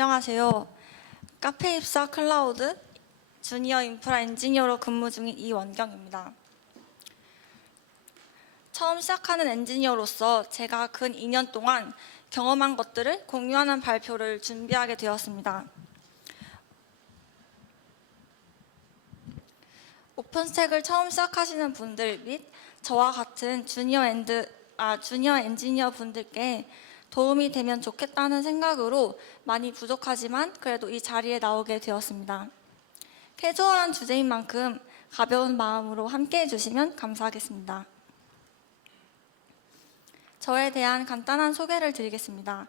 안녕하세요. 카페 입사 클라우드 주니어 인프라 엔지니어로 근무 중인 이원경입니다. 처음 시작하는 엔지니어로서 제가 근 2년 동안 경험한 것들을 공유하는 발표를 준비하게 되었습니다. 오픈스택을 처음 시작하시는 분들 및 저와 같은 주니어 엔지니어 분들께 도움이 되면 좋겠다는 생각으로 많이 부족하지만 그래도 이 자리에 나오게 되었습니다. 캐주얼한 주제인 만큼 가벼운 마음으로 함께 해주시면 감사하겠습니다. 저에 대한 간단한 소개를 드리겠습니다.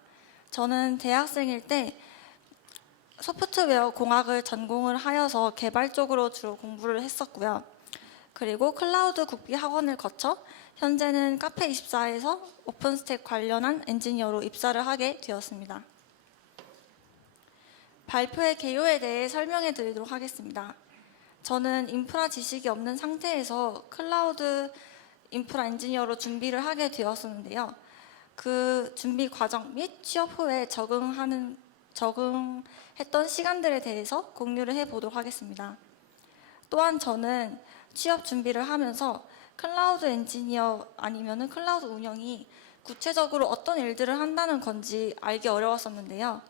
저는 대학생일 때 소프트웨어 공학을 전공을 하여서 개발 쪽으로 주로 공부를 했었고요. 그리고 클라우드 국비 학원을 거쳐 현재는 카페24에서 오픈스택 관련한 엔지니어로 입사를 하게 되었습니다. 발표의 개요에 대해 설명해 드리도록 하겠습니다. 저는 인프라 지식이 없는 상태에서 클라우드 인프라 엔지니어로 준비를 하게 되었었는데요. 그 준비 과정 및 취업 후에 적응했던 시간들에 대해서 공유를 해보도록 하겠습니다. 또한 저는 취업 준비를 하면서 클라우드 엔지니어 아니면 클라우드 운영이 구체적으로 어떤 일들을 한다는 건지 알기 어려웠었는데요.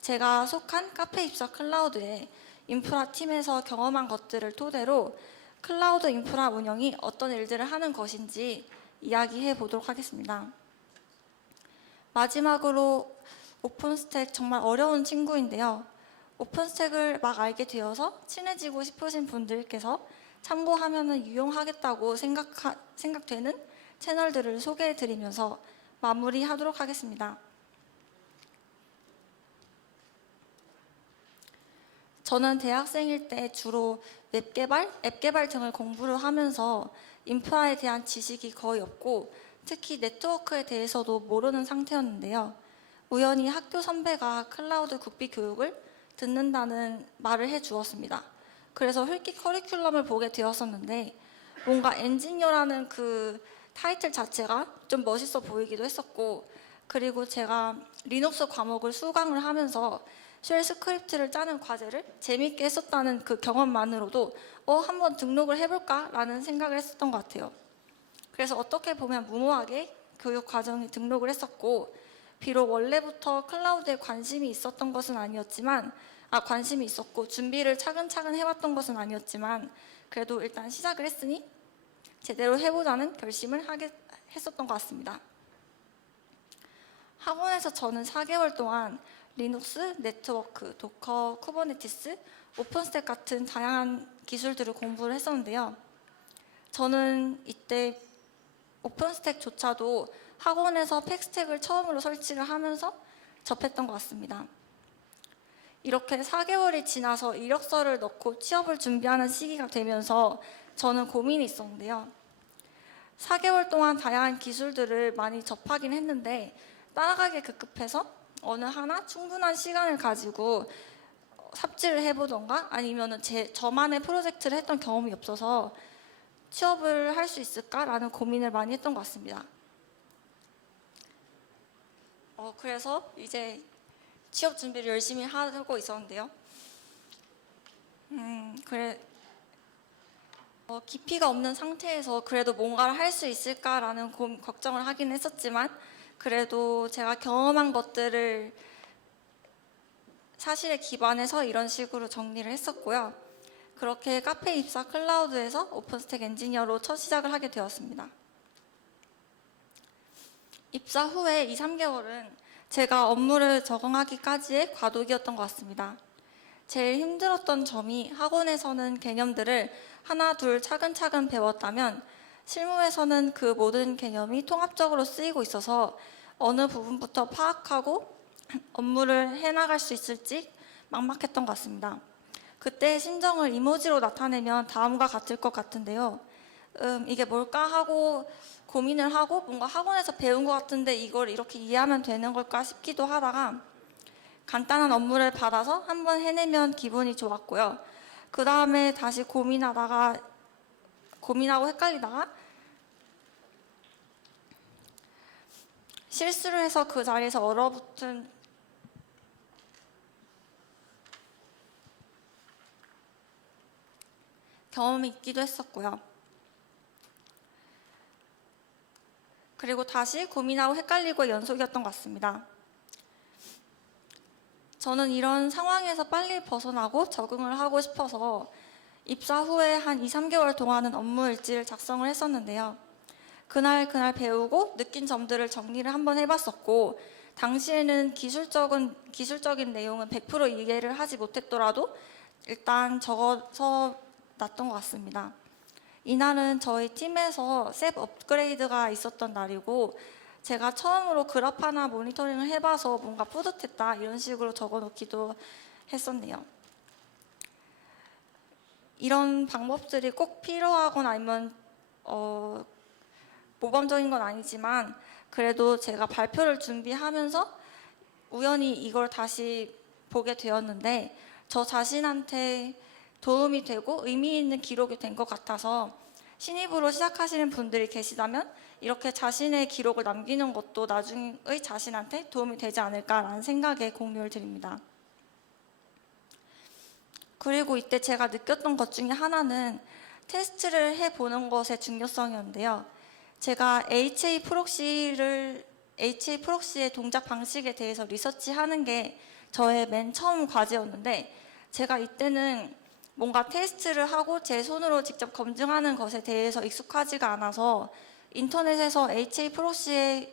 제가 속한 카페24 클라우드의 인프라 팀에서 경험한 것들을 토대로 클라우드 인프라 운영이 어떤 일들을 하는 것인지 이야기해 보도록 하겠습니다. 마지막으로 오픈스택 정말 어려운 친구인데요. 오픈스택을 막 알게 되어서 친해지고 싶으신 분들께서 참고하면 유용하겠다고 생각되는 채널들을 소개해 드리면서 마무리하도록 하겠습니다. 저는 대학생일 때 주로 웹 개발, 앱 개발 등을 공부를 하면서 인프라에 대한 지식이 거의 없고 특히 네트워크에 대해서도 모르는 상태였는데요. 우연히 학교 선배가 클라우드 국비 교육을 듣는다는 말을 해주었습니다. 그래서 획기 커리큘럼을 보게 되었었는데 뭔가 엔지니어라는 그 타이틀 자체가 좀 멋있어 보이기도 했었고, 그리고 제가 리눅스 과목을 수강을 하면서 쉘 스크립트를 짜는 과제를 재밌게 했었다는 그 경험만으로도 한번 등록을 해볼까 라는 생각을 했었던 것 같아요. 그래서 어떻게 보면 무모하게 교육 과정에 등록을 했었고, 비록 원래부터 클라우드에 관심이 있었던 것은 아니었지만 관심이 있었고 준비를 차근차근 해왔던 것은 아니었지만 그래도 일단 시작을 했으니 제대로 해보자는 결심을 했었던 것 같습니다. 학원에서 저는 4개월 동안 리눅스, 네트워크, 도커, 쿠버네티스, 오픈스택 같은 다양한 기술들을 공부를 했었는데요. 저는 이때 오픈스택조차도 학원에서 팩스택을 처음으로 설치를 하면서 접했던 것 같습니다. 이렇게 4개월이 지나서 이력서를 넣고 취업을 준비하는 시기가 되면서 저는 고민이 있었는데요. 4개월 동안 다양한 기술들을 많이 접하긴 했는데 따라가기 급급해서 어느 하나 충분한 시간을 가지고 삽질을 해보던가 아니면 저만의 프로젝트를 했던 경험이 없어서 취업을 할 수 있을까라는 고민을 많이 했던 것 같습니다. 그래서 이제 취업 준비를 열심히 하고 있었는데요. 깊이가 없는 상태에서 그래도 뭔가를 할 수 있을까라는 걱정을 하긴 했었지만 그래도 제가 경험한 것들을 사실에 기반해서 이런 식으로 정리를 했었고요. 그렇게 카페24 클라우드에서 오픈스택 엔지니어로 첫 시작을 하게 되었습니다. 입사 후에 2~3개월은 제가 업무를 적응하기까지의 과도기였던 것 같습니다. 제일 힘들었던 점이 학원에서는 개념들을 하나 둘 차근차근 배웠다면 실무에서는 그 모든 개념이 통합적으로 쓰이고 있어서 어느 부분부터 파악하고 업무를 해나갈 수 있을지 막막했던 것 같습니다. 그때 심정을 이모지로 나타내면 다음과 같을 것 같은데요. 이게 뭘까 하고 고민을 하고 뭔가 학원에서 배운 것 같은데 이걸 이렇게 이해하면 되는 걸까 싶기도 하다가 간단한 업무를 받아서 한번 해내면 기분이 좋았고요. 그 다음에 다시 고민하고 헷갈리다가 실수를 해서 그 자리에서 얼어붙은 경험이 있기도 했었고요. 그리고 다시 고민하고 헷갈리고 연속이었던 것 같습니다. 저는 이런 상황에서 빨리 벗어나고 적응을 하고 싶어서 입사 후에 한 2, 3개월 동안은 업무 일지를 작성을 했었는데요. 그날 배우고 느낀 점들을 정리를 한번 해봤었고, 당시에는 기술적인 내용은 100% 이해를 하지 못했더라도 일단 적어서 놨던 것 같습니다. 이날은 저희 팀에서 셉 업그레이드가 있었던 날이고, 제가 처음으로 그래프 하나 모니터링을 해봐서 뭔가 뿌듯했다 이런 식으로 적어놓기도 했었네요. 이런 방법들이 꼭 필요하거나 아니면 모범적인 건 아니지만 그래도 제가 발표를 준비하면서 우연히 이걸 다시 보게 되었는데 저 자신한테 도움이 되고 의미 있는 기록이 된 것 같아서 신입으로 시작하시는 분들이 계시다면 이렇게 자신의 기록을 남기는 것도 나중의 자신한테 도움이 되지 않을까라는 생각에 공유를 드립니다. 그리고 이때 제가 느꼈던 것 중에 하나는 테스트를 해보는 것의 중요성이었는데요. 제가 HA 프록시의 동작 방식에 대해서 리서치하는 게 저의 맨 처음 과제였는데 제가 이때는 뭔가 테스트를 하고 제 손으로 직접 검증하는 것에 대해서 익숙하지가 않아서 인터넷에서 HA 프록시의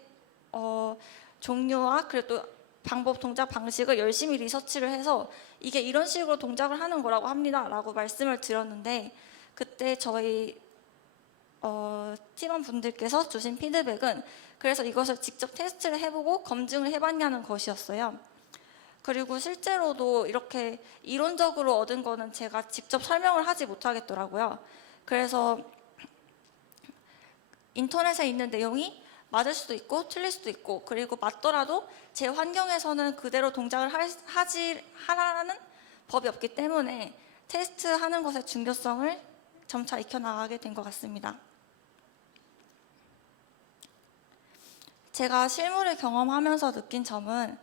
종류와 그리고 방법, 동작 방식을 열심히 리서치를 해서 이게 이런 식으로 동작을 하는 거라고 합니다 라고 말씀을 드렸는데 그때 저희 팀원분들께서 주신 피드백은 그래서 이것을 직접 테스트를 해보고 검증을 해봤냐는 것이었어요. 그리고 실제로도 이렇게 이론적으로 얻은 거는 제가 직접 설명을 하지 못하겠더라고요. 그래서 인터넷에 있는 내용이 맞을 수도 있고 틀릴 수도 있고 그리고 맞더라도 제 환경에서는 그대로 동작을 하라는 법이 없기 때문에 테스트하는 것의 중요성을 점차 익혀나가게 된 것 같습니다. 제가 실무를 경험하면서 느낀 점은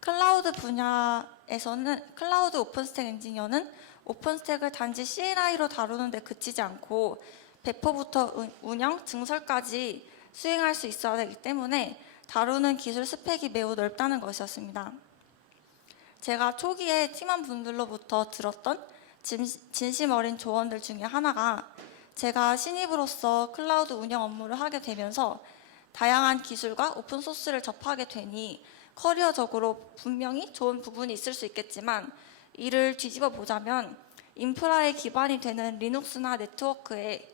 클라우드 분야에서는 클라우드 오픈스택 엔지니어는 오픈스택을 단지 CLI로 다루는 데 그치지 않고 배포부터 운영, 증설까지 수행할 수 있어야 되기 때문에 다루는 기술 스펙이 매우 넓다는 것이었습니다. 제가 초기에 팀원분들로부터 들었던 진심 어린 조언들 중에 하나가 제가 신입으로서 클라우드 운영 업무를 하게 되면서 다양한 기술과 오픈소스를 접하게 되니 커리어적으로 분명히 좋은 부분이 있을 수 있겠지만 이를 뒤집어 보자면 인프라의 기반이 되는 리눅스나 네트워크에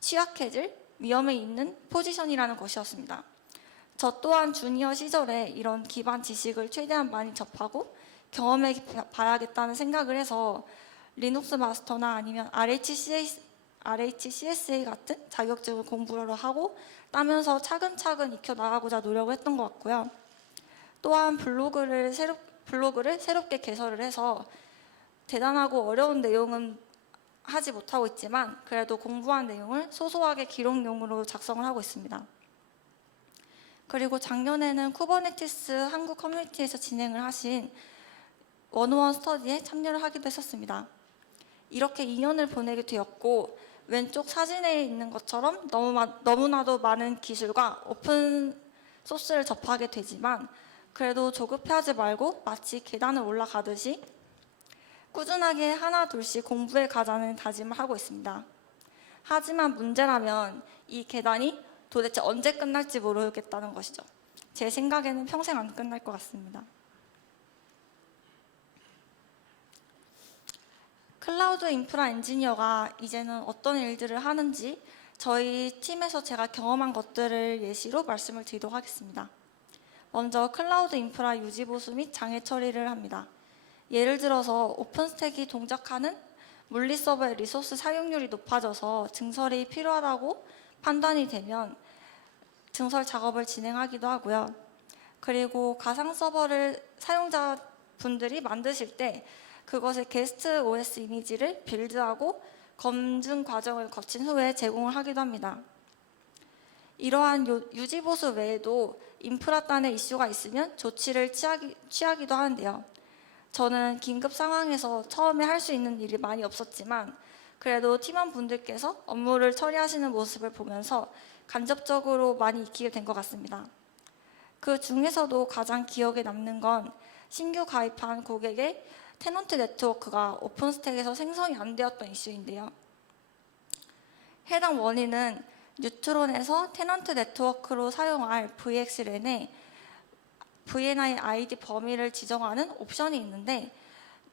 취약해질 위험이 있는 포지션이라는 것이었습니다. 저 또한 주니어 시절에 이런 기반 지식을 최대한 많이 접하고 경험해 봐야겠다는 생각을 해서 리눅스 마스터나 아니면 RHCSA 같은 자격증을 공부를 하고 따면서 차근차근 익혀나가고자 노력을 했던 것 같고요. 또한 블로그를 새롭게 개설을 해서 대단하고 어려운 내용은 하지 못하고 있지만 그래도 공부한 내용을 소소하게 기록용으로 작성을 하고 있습니다. 그리고 작년에는 쿠버네티스 한국 커뮤니티에서 진행을 하신 원오원 스터디에 참여를 하기도 했었습니다. 이렇게 2년을 보내게 되었고 왼쪽 사진에 있는 것처럼 너무나도 많은 기술과 오픈 소스를 접하게 되지만 그래도 조급해하지 말고 마치 계단을 올라가듯이 꾸준하게 하나 둘씩 공부해 가자는 다짐을 하고 있습니다. 하지만 문제라면 이 계단이 도대체 언제 끝날지 모르겠다는 것이죠. 제 생각에는 평생 안 끝날 것 같습니다. 클라우드 인프라 엔지니어가 이제는 어떤 일들을 하는지 저희 팀에서 제가 경험한 것들을 예시로 말씀을 드리도록 하겠습니다. 먼저 클라우드 인프라 유지 보수 및 장애 처리를 합니다. 예를 들어서 오픈스택이 동작하는 물리 서버의 리소스 사용률이 높아져서 증설이 필요하다고 판단이 되면 증설 작업을 진행하기도 하고요. 그리고 가상 서버를 사용자분들이 만드실 때 그것의 게스트 OS 이미지를 빌드하고 검증 과정을 거친 후에 제공을 하기도 합니다. 이러한 유지 보수 외에도 인프라단에 이슈가 있으면 조치를 취하기도 하는데요. 저는 긴급 상황에서 처음에 할 수 있는 일이 많이 없었지만 그래도 팀원분들께서 업무를 처리하시는 모습을 보면서 간접적으로 많이 익히게 된 것 같습니다. 그 중에서도 가장 기억에 남는 건 신규 가입한 고객의 테넌트 네트워크가 오픈스택에서 생성이 안 되었던 이슈인데요. 해당 원인은 뉴트론에서 테넌트 네트워크로 사용할 VXLAN에 VNI ID 범위를 지정하는 옵션이 있는데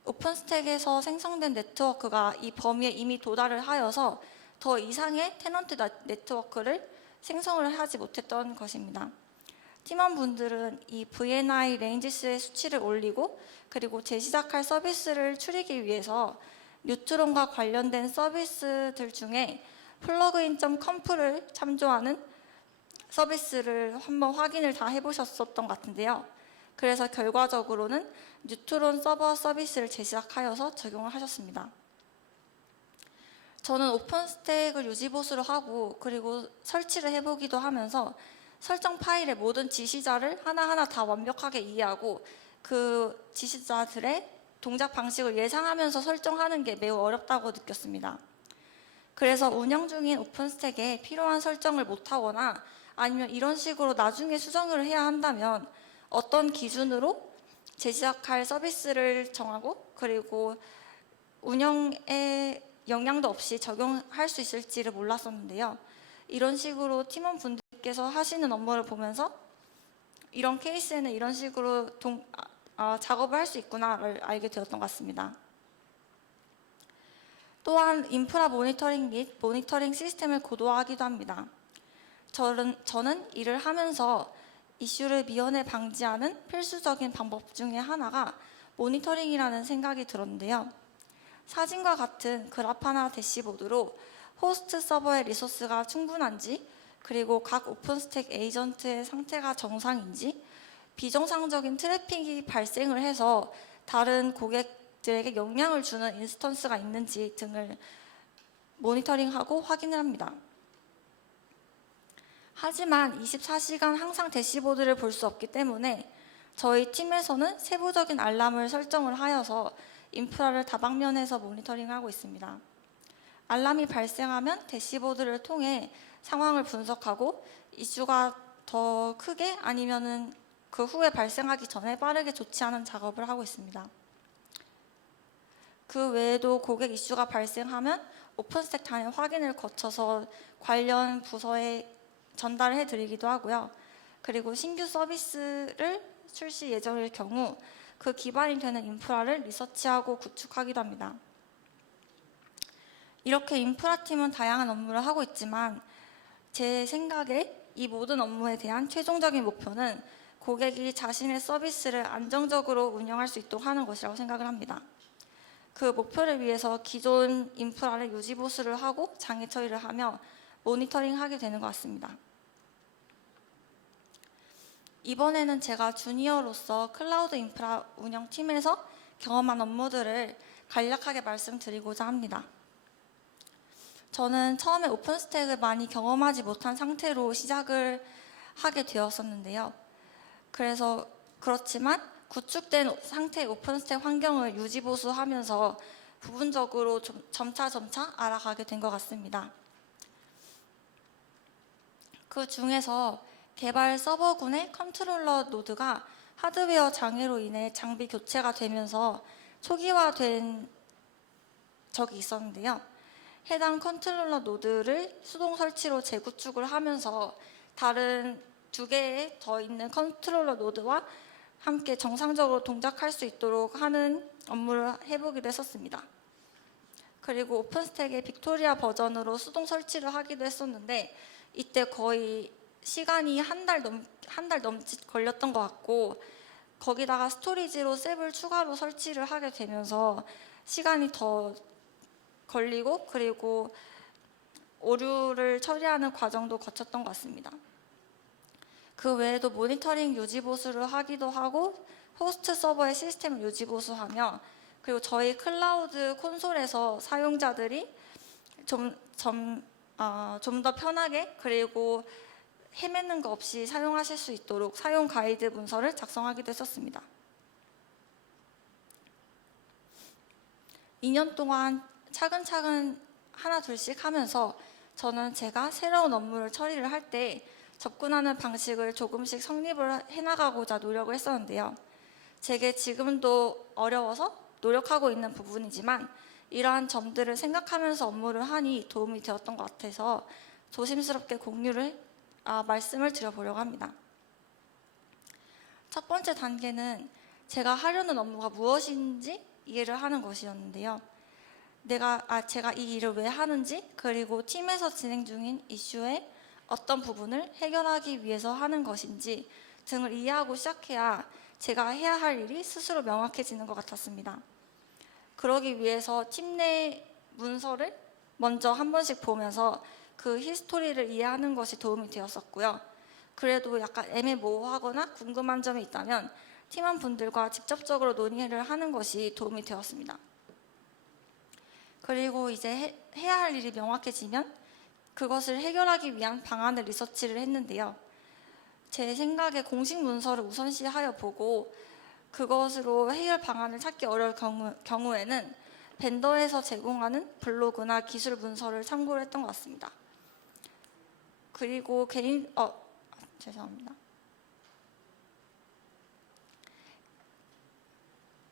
오픈스택에서 생성된 네트워크가 이 범위에 이미 도달을 하여서 더 이상의 테넌트 네트워크를 생성을 하지 못했던 것입니다. 팀원분들은 이 VNI 레인지스의 수치를 올리고 그리고 재시작할 서비스를 추리기 위해서 뉴트론과 관련된 서비스들 중에 플러그인.conf를 참조하는 서비스를 한번 확인을 다 해보셨었던 것 같은데요. 그래서 결과적으로는 뉴트론 서버 서비스를 재시작하여서 적용을 하셨습니다. 저는 오픈스택을 유지보수를 하고 그리고 설치를 해보기도 하면서 설정 파일의 모든 지시자를 하나하나 다 완벽하게 이해하고 그 지시자들의 동작 방식을 예상하면서 설정하는 게 매우 어렵다고 느꼈습니다. 그래서 운영 중인 오픈스택에 필요한 설정을 못하거나 아니면 이런 식으로 나중에 수정을 해야 한다면 어떤 기준으로 재시작할 서비스를 정하고 그리고 운영에 영향도 없이 적용할 수 있을지를 몰랐었는데요. 이런 식으로 팀원분들께서 하시는 업무를 보면서 이런 케이스에는 이런 식으로 작업을 할 수 있구나를 알게 되었던 것 같습니다. 또한 인프라 모니터링 및 모니터링 시스템을 고도화하기도 합니다. 저는 일을 하면서 이슈를 미연에 방지하는 필수적인 방법 중에 하나가 모니터링이라는 생각이 들었는데요. 사진과 같은 그래프나 대시보드로 호스트 서버의 리소스가 충분한지 그리고 각 오픈스택 에이전트의 상태가 정상인지 비정상적인 트래픽이 발생을 해서 다른 고객들에게 영향을 주는 인스턴스가 있는지 등을 모니터링하고 확인을 합니다. 하지만 24시간 항상 대시보드를 볼 수 없기 때문에 저희 팀에서는 세부적인 알람을 설정을 하여서 인프라를 다방면에서 모니터링하고 있습니다. 알람이 발생하면 대시보드를 통해 상황을 분석하고 이슈가 더 크게 아니면은 그 후에 발생하기 전에 빠르게 조치하는 작업을 하고 있습니다. 그 외에도 고객 이슈가 발생하면 오픈스택 단위 확인을 거쳐서 관련 부서에 전달을 해드리기도 하고요. 그리고 신규 서비스를 출시 예정일 경우 그 기반이 되는 인프라를 리서치하고 구축하기도 합니다. 이렇게 인프라팀은 다양한 업무를 하고 있지만 제 생각에 이 모든 업무에 대한 최종적인 목표는 고객이 자신의 서비스를 안정적으로 운영할 수 있도록 하는 것이라고 생각을 합니다. 그 목표를 위해서 기존 인프라를 유지보수를 하고 장애 처리를 하며 모니터링하게 되는 것 같습니다. 이번에는 제가 주니어로서 클라우드 인프라 운영팀에서 경험한 업무들을 간략하게 말씀드리고자 합니다. 저는 처음에 오픈스택을 많이 경험하지 못한 상태로 시작을 하게 되었었는데요. 그렇지만 구축된 상태의 오픈스택 환경을 유지보수하면서 부분적으로 점차 알아가게 된 것 같습니다. 그 중에서 개발 서버군의 컨트롤러 노드가 하드웨어 장애로 인해 장비 교체가 되면서 초기화된 적이 있었는데요. 해당 컨트롤러 노드를 수동 설치로 재구축을 하면서 다른 2개의 더 있는 컨트롤러 노드와 함께 정상적으로 동작할 수 있도록 하는 업무를 해보기도 했었습니다. 그리고 오픈스택의 빅토리아 버전으로 수동 설치를 하기도 했었는데 이때 거의 시간이 한 달 넘짓 걸렸던 것 같고 거기다가 스토리지로 셉을 추가로 설치를 하게 되면서 시간이 더 걸리고 그리고 오류를 처리하는 과정도 거쳤던 것 같습니다. 그 외에도 모니터링 유지보수를 하기도 하고 호스트 서버의 시스템을 유지보수하며 그리고 저희 클라우드 콘솔에서 사용자들이 좀 더 편하게 그리고 헤매는 거 없이 사용하실 수 있도록 사용 가이드 문서를 작성하기도 했었습니다. 2년 동안 차근차근 하나 둘씩 하면서 저는 제가 새로운 업무를 처리를 할 때 접근하는 방식을 조금씩 성립을 해나가고자 노력을 했었는데요. 제게 지금도 어려워서 노력하고 있는 부분이지만 이러한 점들을 생각하면서 업무를 하니 도움이 되었던 것 같아서 조심스럽게 말씀을 드려보려고 합니다. 첫 번째 단계는 제가 하려는 업무가 무엇인지 이해를 하는 것이었는데요. 제가 이 일을 왜 하는지, 그리고 팀에서 진행 중인 이슈의 어떤 부분을 해결하기 위해서 하는 것인지 등을 이해하고 시작해야 제가 해야 할 일이 스스로 명확해지는 것 같았습니다. 그러기 위해서 팀 내 문서를 먼저 한 번씩 보면서 그 히스토리를 이해하는 것이 도움이 되었었고요. 그래도 약간 애매모호하거나 궁금한 점이 있다면 팀원분들과 직접적으로 논의를 하는 것이 도움이 되었습니다. 그리고 이제 해야 할 일이 명확해지면 그것을 해결하기 위한 방안을 리서치를 했는데요. 제 생각에 공식 문서를 우선시하여 보고 그것으로 해결 방안을 찾기 어려울 경우에는 벤더에서 제공하는 블로그나 기술 문서를 참고를 했던 것 같습니다. 그리고 죄송합니다.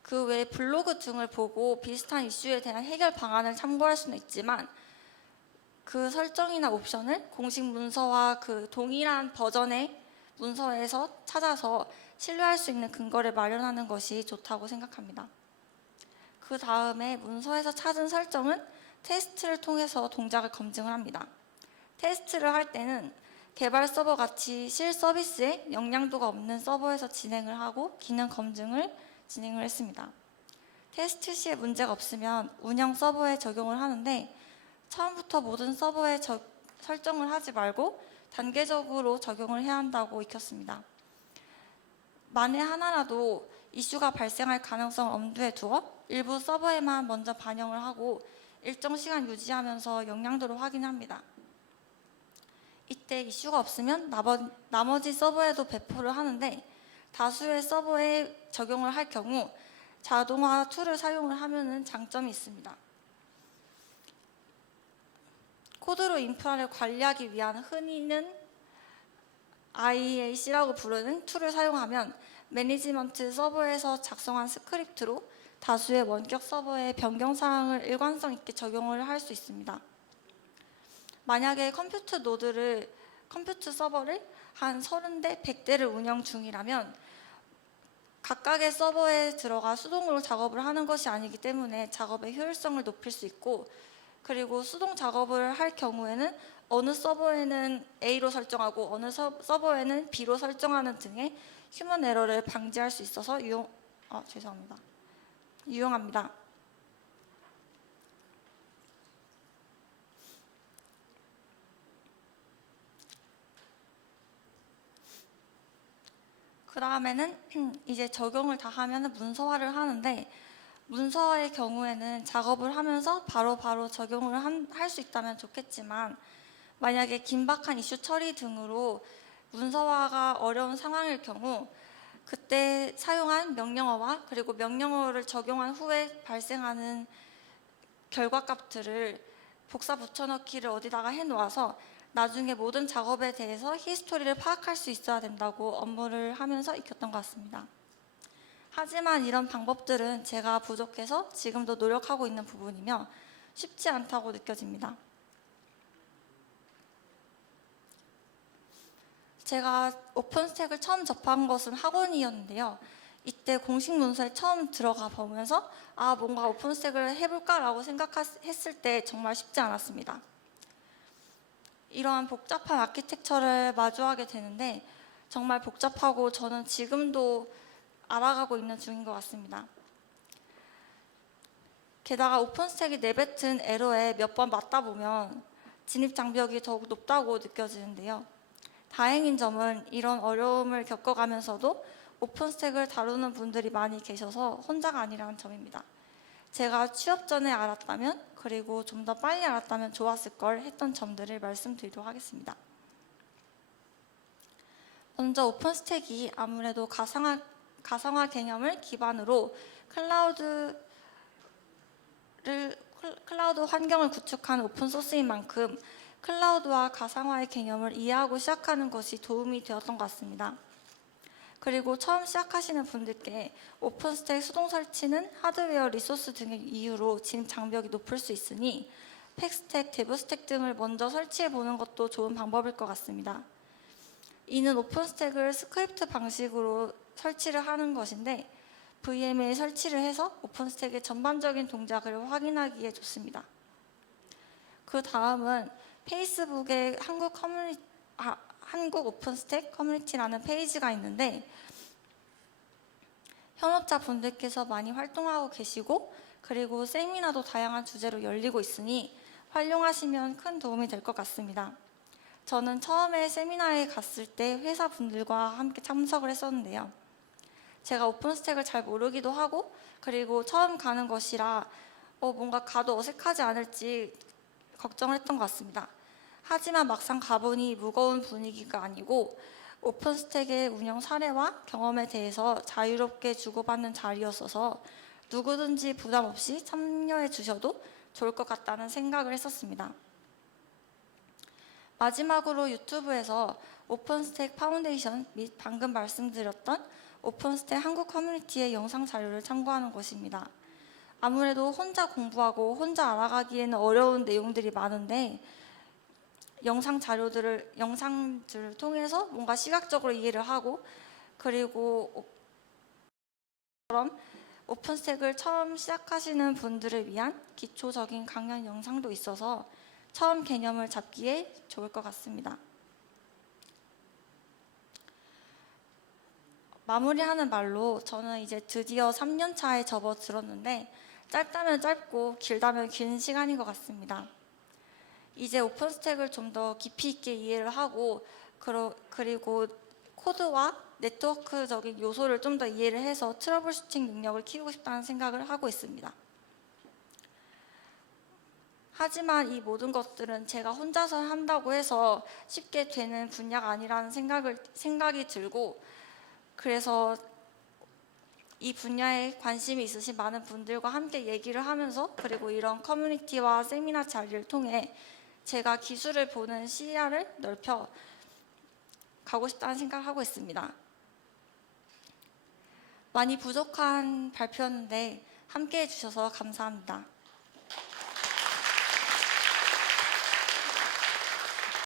그 외에 블로그 등을 보고 비슷한 이슈에 대한 해결 방안을 참고할 수는 있지만 그 설정이나 옵션을 공식 문서와 그 동일한 버전의 문서에서 찾아서 신뢰할 수 있는 근거를 마련하는 것이 좋다고 생각합니다. 그 다음에 문서에서 찾은 설정은 테스트를 통해서 동작을 검증을 합니다. 테스트를 할 때는 개발 서버 같이 실 서비스에 영향도가 없는 서버에서 진행을 하고 기능 검증을 진행을 했습니다. 테스트 시에 문제가 없으면 운영 서버에 적용을 하는데 처음부터 모든 서버에 설정을 하지 말고 단계적으로 적용을 해야 한다고 익혔습니다. 만에 하나라도 이슈가 발생할 가능성을 엄두에 두어 일부 서버에만 먼저 반영을 하고 일정 시간 유지하면서 영향도를 확인합니다. 이때 이슈가 없으면 나머지 서버에도 배포를 하는데 다수의 서버에 적용을 할 경우 자동화 툴을 사용을 하면 장점이 있습니다. 코드로 인프라를 관리하기 위한 흔히는 IAC라고 부르는 툴을 사용하면 매니지먼트 서버에서 작성한 스크립트로 다수의 원격 서버의 변경 사항을 일관성 있게 적용을 할 수 있습니다. 만약에 컴퓨터 서버를 한 30대, 100대를 운영 중이라면 각각의 서버에 들어가 수동으로 작업을 하는 것이 아니기 때문에 작업의 효율성을 높일 수 있고, 그리고 수동 작업을 할 경우에는 어느 서버에는 A로 설정하고 어느 서버에는 B로 설정하는 등의 휴먼 에러를 방지할 수 있어서 유용합니다. 그 다음에는 이제 적용을 다 하면 문서화를 하는데, 문서화의 경우에는 작업을 하면서 바로바로 적용을 할 수 있다면 좋겠지만 만약에 긴박한 이슈 처리 등으로 문서화가 어려운 상황일 경우 그때 사용한 명령어와 그리고 명령어를 적용한 후에 발생하는 결과값들을 복사 붙여넣기를 어디다가 해놓아서 나중에 모든 작업에 대해서 히스토리를 파악할 수 있어야 된다고 업무를 하면서 익혔던 것 같습니다. 하지만 이런 방법들은 제가 부족해서 지금도 노력하고 있는 부분이며 쉽지 않다고 느껴집니다. 제가 오픈스택을 처음 접한 것은 학원이었는데요. 이때 공식 문서에 처음 들어가 보면서 뭔가 오픈스택을 해볼까라고 생각했을 때 정말 쉽지 않았습니다. 이러한 복잡한 아키텍처를 마주하게 되는데 정말 복잡하고 저는 지금도 알아가고 있는 중인 것 같습니다. 게다가 오픈스택이 내뱉은 에러에 몇 번 맞다 보면 진입 장벽이 더욱 높다고 느껴지는데요. 다행인 점은 이런 어려움을 겪어가면서도 오픈스택을 다루는 분들이 많이 계셔서 혼자가 아니라는 점입니다. 제가 취업 전에 알았다면, 그리고 좀 더 빨리 알았다면 좋았을 걸 했던 점들을 말씀드리도록 하겠습니다. 먼저 오픈스택이 아무래도 가상화 개념을 기반으로 클라우드를 클라우드 환경을 구축하는 오픈소스인 만큼 클라우드와 가상화의 개념을 이해하고 시작하는 것이 도움이 되었던 것 같습니다. 그리고 처음 시작하시는 분들께 오픈스택 수동 설치는 하드웨어, 리소스 등의 이유로 진입 장벽이 높을 수 있으니 팩스택, 데브스택 등을 먼저 설치해 보는 것도 좋은 방법일 것 같습니다. 이는 오픈스택을 스크립트 방식으로 설치를 하는 것인데 VM에 설치를 해서 오픈스택의 전반적인 동작을 확인하기에 좋습니다. 그 다음은 페이스북의 한국 오픈스택 커뮤니티라는 페이지가 있는데 현업자분들께서 많이 활동하고 계시고 그리고 세미나도 다양한 주제로 열리고 있으니 활용하시면 큰 도움이 될 것 같습니다. 저는 처음에 세미나에 갔을 때 회사분들과 함께 참석을 했었는데요. 제가 오픈스택을 잘 모르기도 하고 그리고 처음 가는 것이라 뭔가 가도 어색하지 않을지 걱정을 했던 것 같습니다. 하지만 막상 가보니 무거운 분위기가 아니고 오픈스택의 운영 사례와 경험에 대해서 자유롭게 주고받는 자리였어서 누구든지 부담 없이 참여해 주셔도 좋을 것 같다는 생각을 했었습니다. 마지막으로 유튜브에서 오픈스택 파운데이션 및 방금 말씀드렸던 오픈스택 한국 커뮤니티의 영상 자료를 참고하는 것입니다. 아무래도 혼자 공부하고 혼자 알아가기에는 어려운 내용들이 많은데 영상들을 통해서 뭔가 시각적으로 이해를 하고 그리고 오픈스택을 처음 시작하시는 분들을 위한 기초적인 강연 영상도 있어서 처음 개념을 잡기에 좋을 것 같습니다. 마무리하는 말로 저는 이제 드디어 3년 차에 접어들었는데 짧다면 짧고 길다면 긴 시간인 것 같습니다. 이제 오픈스택을 좀 더 깊이 있게 이해를 하고 그리고 코드와 네트워크적인 요소를 좀 더 이해를 해서 트러블 슈팅 능력을 키우고 싶다는 생각을 하고 있습니다. 하지만 이 모든 것들은 제가 혼자서 한다고 해서 쉽게 되는 분야가 아니라는 생각이 들고 그래서 이 분야에 관심이 있으신 많은 분들과 함께 얘기를 하면서 그리고 이런 커뮤니티와 세미나 자리를 통해 제가 기술을 보는 시야를 넓혀 가고 싶다는 생각을 하고 있습니다. 많이 부족한 발표였는데 함께 해주셔서 감사합니다.